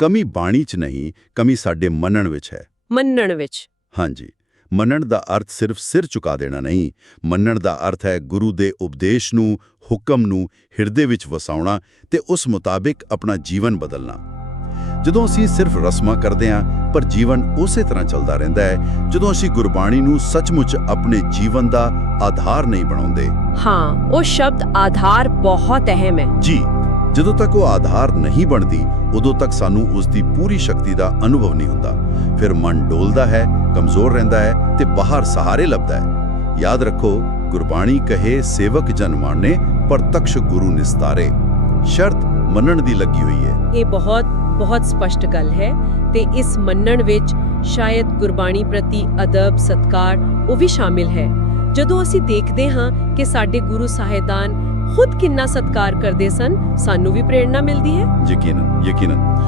ਕਮੀ ਬਾਣੀ 'ਚ ਨਹੀਂ ਕਮੀ ਸਾਡੇ ਮੰਨਣ ਵਿੱਚ ਹੈ। ਮੰਨਣ ਵਿੱਚ। ਹਾਂਜੀ। ਮੰਨਣ ਦਾ ਅਰਥ ਸਿਰਫ ਸਿਰ ਝੁਕਾ ਦੇਣਾ ਨਹੀਂ ਮੰਨਣ ਦਾ ਅਰਥ ਹੈ ਗੁਰੂ ਦੇ ਉਪਦੇਸ਼ ਨੂੰ ਹੁਕਮ ਨੂੰ ਹਿਰਦੇ ਵਿੱਚ ਵਸਾਉਣਾ ਤੇ ਉਸ ਮੁਤਾਬਿਕ ਆਪਣਾ ਜੀਵਨ ਬਦਲਣਾ। ਜਦੋਂ ਅਸੀਂ ਸਿਰਫ ਰਸਮਾਂ ਕਰਦੇ ਹਾਂ ਪਰ ਜੀਵਨ ਉਸੇ ਤਰ੍ਹਾਂ ਚੱਲਦਾ ਰਹਿੰਦਾ ਹੈ ਜਦੋਂ ਅਸੀਂ ਗੁਰਬਾਣੀ ਨੂੰ ਸੱਚਮੁੱਚ ਆਪਣੇ ਜੀਵਨ ਦਾ ਆਧਾਰ ਨਹੀਂ ਬਣਾਉਂਦੇ। ਹਾਂ ਉਹ ਸ਼ਬਦ ਆਧਾਰ ਬਹੁਤ ਅਹਿਮ ਹੈ। ਜੀ। ਜਦੋਂ ਤੱਕ ਉਹ ਆਧਾਰ ਨਹੀਂ ਬਣਦੀ, ਉਦੋਂ ਤੱਕ ਸਾਨੂੰ ਉਸ ਦੀ ਪੂਰੀ ਸ਼ਕਤੀ ਦਾ ਅਨੁਭਵ ਨਹੀਂ ਹੁੰਦਾ। ਫਿਰ ਮਨ ਡੋਲਦਾ ਹੈ, ਕਮਜ਼ੋਰ ਰਹਿੰਦਾ ਹੈ ਤੇ ਬਾਹਰ ਸਹਾਰੇ ਲੱਭਦਾ ਹੈ। ਯਾਦ ਰੱਖੋ, ਗੁਰਬਾਣੀ ਕਹੇ, ਸੇਵਕ ਜਨ ਮਾਨੇ ਗੁਰੂ ਨਿਸਤਾਰੇ। ਸ਼ਰਤ ਮੰਨਣ ਦੀ ਲੱਗੀ ਹੋਈ ਹੈ। ਇਹ ਬਹੁਤ ਬਹੁਤ ਸਪਸ਼ਟ ਗੱਲ ਹੈ ਤੇ ਇਸ ਮੰਨਣ ਵਿੱਚ ਸ਼ਾਇਦ ਗੁਰਬਾਣੀ ਪ੍ਰਤੀ ਅਦਬ, ਸਤਕਾਰ ਉਹ ਵੀ ਸ਼ਾਮਿਲ ਹੈ। ਜਦੋਂ ਅਸੀਂ ਦੇਖਦੇ ਹਾਂ ਕਿ ਸਾਡੇ ਗੁਰੂ ਸਾਹਿਬਾਨ ਖੁਦ ਕਿੰਨਾ ਸਤਿਕਾਰ ਕਰਦੇ ਸਨ ਸਾਨੂੰ ਵੀ ਪ੍ਰੇਰਣਾ ਮਿਲਦੀ ਹੈ। ਯਕੀਨਨ ਯਕੀਨਨ।